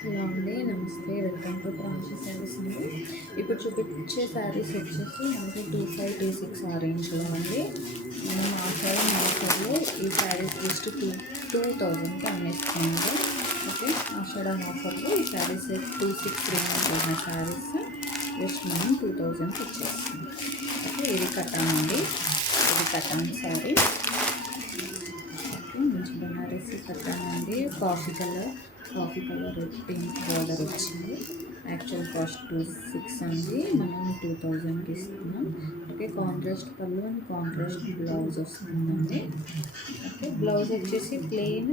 Hello అండి, నమస్తే. Welcome to ప్రాంశీ saris అండి. ఇప్పుడు చూపించే శారీస్ వచ్చేసి మనకి 2526 ఆ రేంజ్లో అండి. మనం ఆషాఢం ఈ శారీస్ జస్ట్ 2000కి అమ్మేస్తున్నాము. ఓకే, ఆషాఢం ఆఫర్లో ఈ శారీస్ 2639 ఉన్న శారీస్ జస్ట్ మనం 2000కి ఇచ్చేస్తాం. ఓకే, ఇది కటాన్ అండి, ఇది కటాన్ శారీ. ఓకే, మంచి బనారసి కటాన్ అండి. కాఫీ కలర్ పింక్ బార్డర్ వచ్చింది. యాక్చువల్ కాస్ట్ 26 అండి, మనం 2000కి ఇస్తున్నాం. ఓకే, కాంట్రాస్ట్ పళ్ళు అండ్ కాంట్రాస్ట్ బ్లౌజ్ వస్తుందండి. ఓకే, బ్లౌజ్ వచ్చేసి ప్లెయిన్,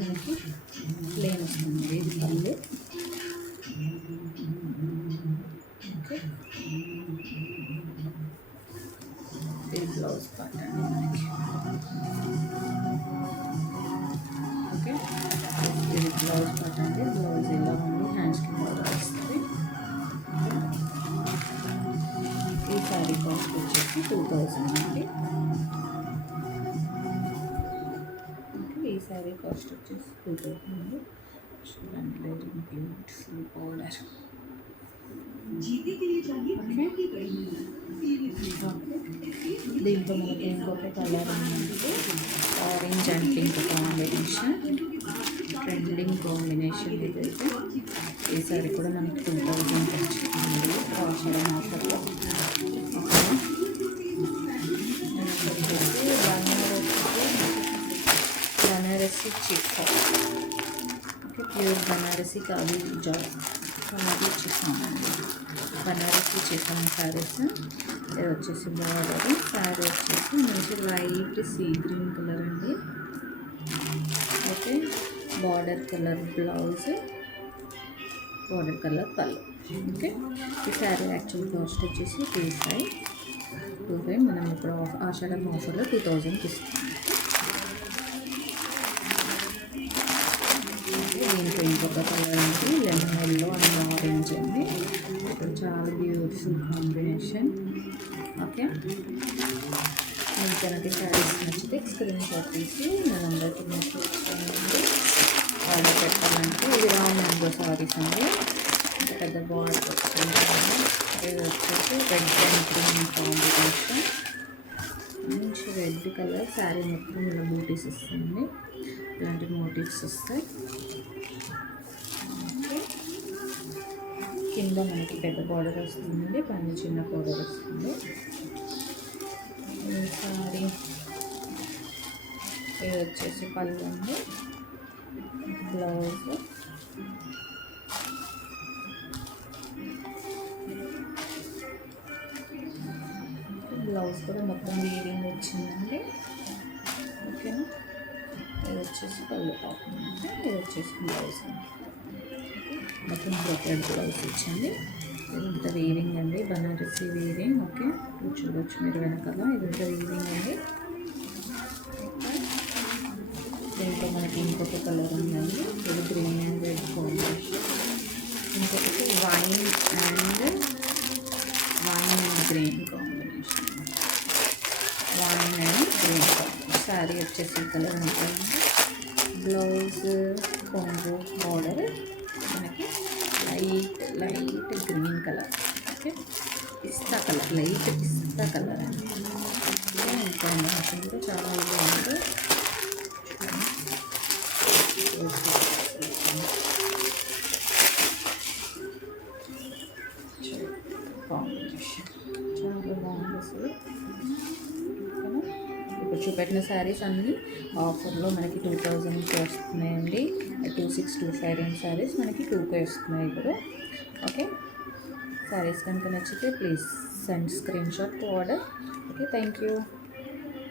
మనకి ప్లెయిన్ వస్తుంది. ఇది పళ్ళు. ఓకే, ఇది బ్లౌజ్ పార్ట్ అండి మనకి. ఓకే, ఇది బ్లౌజ్ పార్ట్ అండి. బ్లౌజ్ ఇలా ఉంది, హ్యాండ్స్కి బార్డర్ వస్తుంది. ఈ శారీ కాస్ట్ వచ్చేసి 2000 అండి. ఓకే, ఈ శారీ కాస్ట్ వచ్చేసి 2000 అండి. చూడండి, వెరీ బ్యూటిఫుల్ బార్డర్. దీంట్లో మనకి ఇంకొక కలర్ ఉందంటే orange and pink combination, trending combination. ఇదైతే ఈ సారీ కూడా మనకి 2000 వచ్చింది ఆషాఢం ఆఫర్లో. బనారసి చిక్కా. ఓకే, ప్యూర్ బనారసి కాదు జాబ్ అది ఇచ్చేసామండి. బనారసి చికెన్ శారీస్. ఇది వచ్చేసి బార్డర్. శారీ వచ్చేసి మంచి లైట్ సీ గ్రీన్ కలర్ అండి. Okay, border colour blouse, border colour పళ్ళు. ఓకే, ఈ శారీ యాక్చువల్ కాస్ట్ వచ్చేసి 25 మనం ఇప్పుడు ఆషాఢం ఆఫర్లో 2000కి ఇస్తాం. దీంట్లో ఇంకొక కలర్ అండి, లెమన్ ఎల్లో అండ్ ఆరెంజ్ అండి. ఇక్కడ చాలా బ్యూటిఫుల్ కాంబినేషన్. ఓకే, మీకు కనుక శారీస్ నచ్చితే స్క్రీన్ షాట్ తీసి నా నెంబర్కి మెసేజ్ చేయండి. ఆర్డర్ పెట్టాలంటే ఇది రామ్ మ్యాంగో శారీస్ అండి. ఇంకా పెద్ద బార్డర్ వచ్చింది. ఇది వచ్చేసి రెడ్ అండ్ గ్రీన్ కాంబినేషన్. మంచి రెడ్ కలర్. శారీ మొత్తం ఇలా బూటీస్ వస్తుంది, ఇలాంటి మోటివ్స్ వస్తాయి. కింద మనకి పెద్ద బార్డర్ వస్తుందండి, పైన చిన్న బార్డర్ వస్తుంది. సారీ ఇది వచ్చేసి పళ్ళు అండి. బ్లౌజ్, బ్లౌజ్ కూడా మొత్తం వీవింగ్ వచ్చిందండి. ఓకేనా, ఇది వచ్చేసి పళ్ళు పాపం అంటే, ఇది వచ్చేసి బ్లౌజ్ అండి. మొత్తం బ్రోకెడ్ బ్లౌజ్ ఇచ్చండి. ఇదంతా వీవింగ్ అండి, బనారసి వీవింగ్. ఓకే, చూడవచ్చు మీరు వెనకాల, ఇదంతా వీవింగ్ అండి. దీంట్లో మనకి ఇంకొక కలర్ ఉందండి, ఇది గ్రీన్ అండ్ రెడ్ కాంబినేషన్. ఇంకొకటి wine and green combination. Wine and green combination. Sari వచ్చేసి కలర్ ఉంటుంది. బ్లౌజ్ కొంగు బార్డర్ మనకి లైట్ గ్రీన్ కలర్. ఓకే, పిస్తా కలర్, లైట్ పిస్తా కలర్ అండి. కాంబినేషన్ కూడా చాలా బాగుంది. కాంబినేషన్ చాలా బాగుంది అసలు. ఇప్పుడు చూపెట్టిన శారీస్ అన్నీ ఆఫర్లో మనకి 2000కి వస్తున్నాయండి. 2625 రేంజ్ శారీస్ మనకి 2K వస్తున్నాయి ఇప్పుడు. ఓకే, శారీస్ కనుక నచ్చితే please send screen shot to order. Okay, thank you.